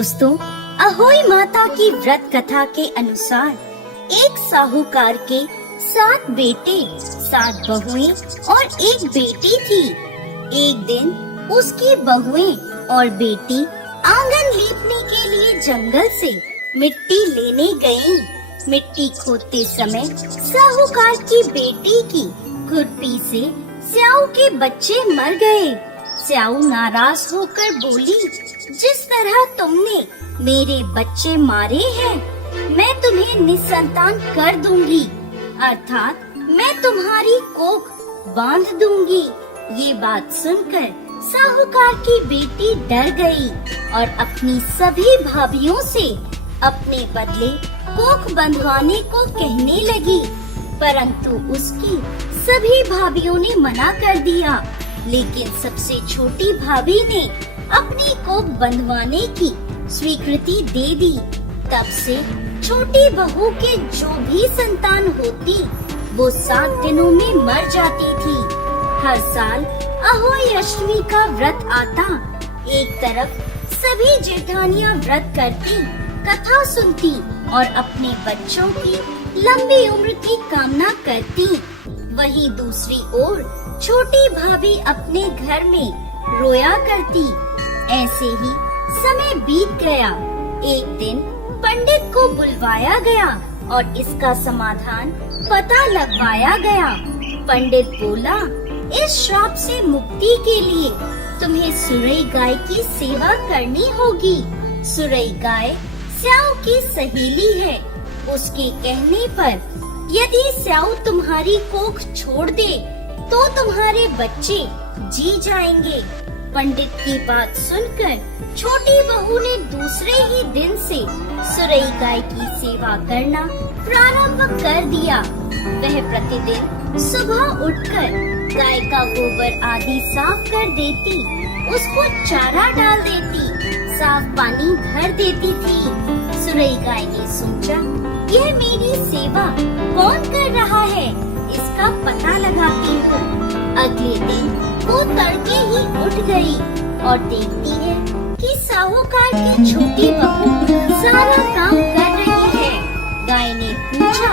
दोस्तों, अहोई माता की व्रत कथा के अनुसार एक साहूकार के 7 बेटे, 7 बहुएं और एक बेटी थी। एक दिन उसकी बहुएं और बेटी आंगन लीपने के लिए जंगल से मिट्टी लेने गईं। मिट्टी खोदते समय साहूकार की बेटी की खुरपी से स्याऊ के बच्चे मर गए। स्याऊ नाराज होकर बोली, जिस तरह तुमने मेरे बच्चे मारे हैं, मैं तुम्हें निसंतान कर दूंगी, अर्थात मैं तुम्हारी कोख बांध दूंगी। ये बात सुनकर साहूकार की बेटी डर गई और अपनी सभी भाभियों से अपने बदले कोख बंधवाने को कहने लगी, परंतु उसकी सभी भाभियों ने मना कर दिया। लेकिन सबसे छोटी भाभी ने अपनी कोख बंधवाने की स्वीकृति दे दी। तब से छोटी बहू के जो भी संतान होती, वो 7 दिनों में मर जाती थी। हर साल अहोई अष्टमी का व्रत आता। एक तरफ सभी जेठानियां व्रत करती, कथा सुनती और अपने बच्चों की लंबी उम्र की कामना करती। वहीं दूसरी ओर छोटी भाभी अपने घर में रोया करती। ऐसे ही समय बीत गया। एक दिन पंडित को बुलवाया गया और इसका समाधान पता लगवाया गया। पंडित बोला, इस श्राप से मुक्ति के लिए तुम्हें सुरई गाय की सेवा करनी होगी। सुरई गाय स्याऊ की सहेली है। उसके कहने पर यदि स्याऊ तुम्हारी कोख छोड़ दे तो तुम्हारे बच्चे जी जाएंगे। पंडित की बात सुनकर छोटी बहू ने दूसरे ही दिन से सुरई गाय की सेवा करना प्रारंभ कर दिया। वह प्रतिदिन सुबह उठकर गाय का गोबर आदि साफ कर देती, उसको चारा डाल देती, साफ पानी भर देती थी। सुरई गाय ने सोचा, यह मेरी सेवा कौन कर रहा है, इसका पता लगाती हूँ। अगले दिन वो तड़के ही उठ गई और देखती है कि साहूकार की छोटी बहू सारा काम कर रही है। गाय ने पूछा,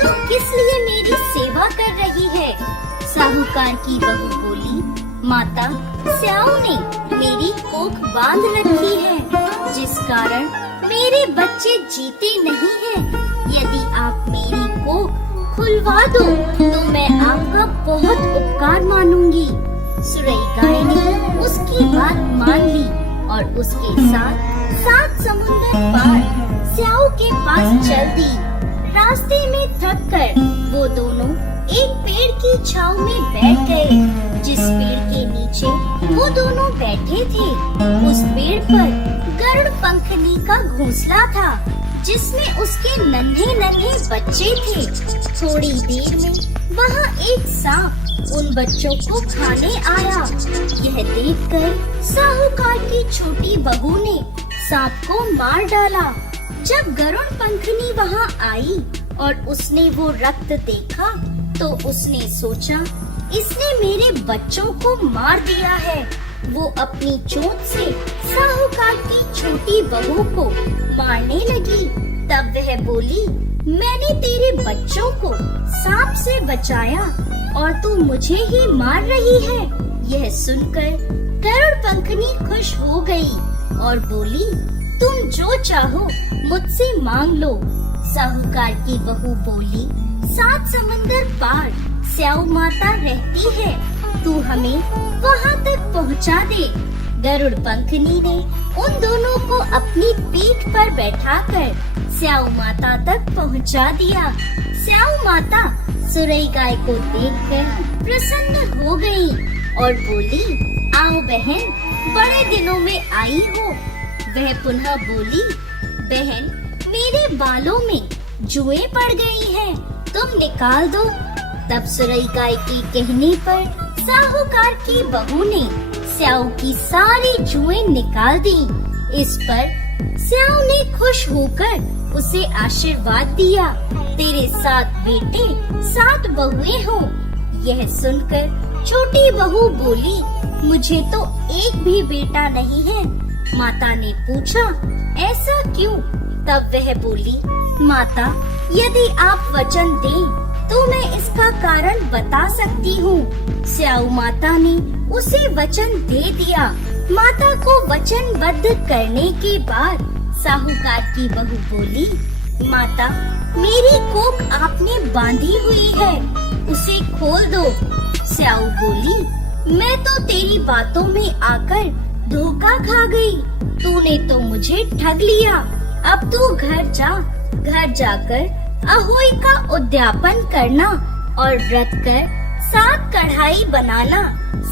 तू किस लिए मेरी सेवा कर रही है? साहूकार की बहू बोली, माता, स्याऊ ने मेरी कोख बांध रखी है, जिस कारण मेरे बच्चे जीते नहीं हैं। यदि आप मेरी कोख खुलवा दो तो मैं आपका बहुत उपकार मानूंगी। सुरई गाय ने उसकी बात मान ली और उसके साथ 7 समुंदर पार स्याऊ के पास चल दी। रास्ते में थक कर वो दोनों एक पेड़ की छांव में बैठ गए। जिस पेड़ के नीचे वो दोनों बैठे थे, उस पेड़ पर गरुड़ पंखनी का घोंसला था, जिसमें उसके नन्हे नन्हे बच्चे थे। थोड़ी देर में वहाँ एक सांप उन बच्चों को खाने आया। यह देखकर साहूकार की छोटी बहू ने सांप को मार डाला। जब गरुड़ पंखनी वहाँ आई और उसने वो रक्त देखा तो उसने सोचा, इसने मेरे बच्चों को मार दिया है। वो अपनी चोट से साहूकार की छोटी बहू को मारने लगी। तब वह बोली, मैंने तेरे बच्चों को सांप से बचाया और तू मुझे ही मार रही है। यह सुनकर गरुड़ पंखनी खुश हो गई और बोली, तुम जो चाहो मुझसे मांग लो। साहूकार की बहू बोली, 7 समंदर पार स्याऊ माता रहती है, तू हमें वहाँ तक पहुँचा दे। गरुड़ पंखनी ने उन दोनों को अपनी पीठ पर बैठाकर स्याऊ माता तक पहुँचा दिया। स्याऊ माता सुरई गाय को देखकर प्रसन्न हो गई और बोली, आओ बहन, बड़े दिनों में आई हो। वह पुनः बोली, बहन, मेरे बालों में जुएं पड़ गई हैं, तुम निकाल दो। तब सुरई गाय के कहने पर साहूकार की बहू ने स्याऊ की सारी जुएं निकाल दी। इस पर स्याऊ ने खुश होकर उसे आशीर्वाद दिया, तेरे 7 बेटे 7 बहुएं हो। यह सुनकर छोटी बहू बोली, मुझे तो एक भी बेटा नहीं है। माता ने पूछा, ऐसा क्यों? तब वह बोली, माता, यदि आप वचन दें तो मैं इसका कारण बता सकती हूँ। स्याऊ माता ने उसे वचन दे दिया। माता को वचनबद्ध करने के बाद साहूकार की बहू बोली, माता, मेरी कोख आपने बांधी हुई है, उसे खोल दो। स्याऊ बोली, मैं तो तेरी बातों में आकर धोखा खा गई। तूने तो मुझे ठग लिया। अब तू घर जा। घर जाकर अहोई का उद्यापन करना और व्रत कर 7 कढ़ाई बनाना।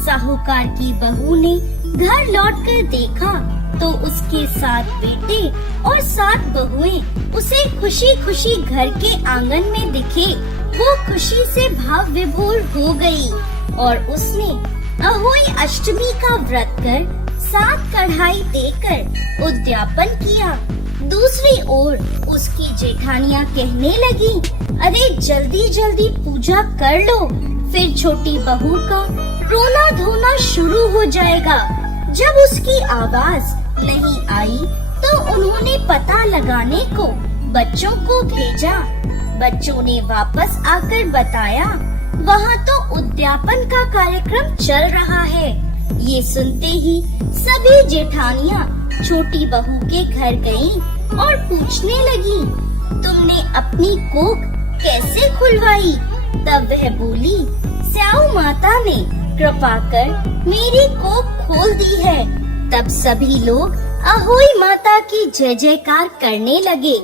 साहूकार की बहू ने घर लौटकर देखा तो उसके 7 बेटे और 7 बहुएं उसे खुशी खुशी घर के आंगन में दिखे। वो खुशी से भाव विभोर हो गई और उसने अहोई अष्टमी का व्रत कर 7 कढ़ाई देकर उद्यापन किया। दूसरी ओर उसकी जेठानियां कहने लगी, अरे जल्दी जल्दी पूजा कर लो, फिर छोटी बहू का रोना धोना शुरू हो जाएगा। जब उसकी आवाज नहीं आई तो उन्होंने पता लगाने को बच्चों को भेजा। बच्चों ने वापस आकर बताया, वहाँ तो उद्यापन का कार्यक्रम चल रहा है। ये सुनते ही सभी जेठानियां छोटी बहू के घर गईं और पूछने लगी, तुमने अपनी कोख कैसे खुलवाई? तब वह बोली, स्याऊ माता ने कृपा कर मेरी कोख खोल दी है। तब सभी लोग अहोई माता की जय जयकार करने लगे।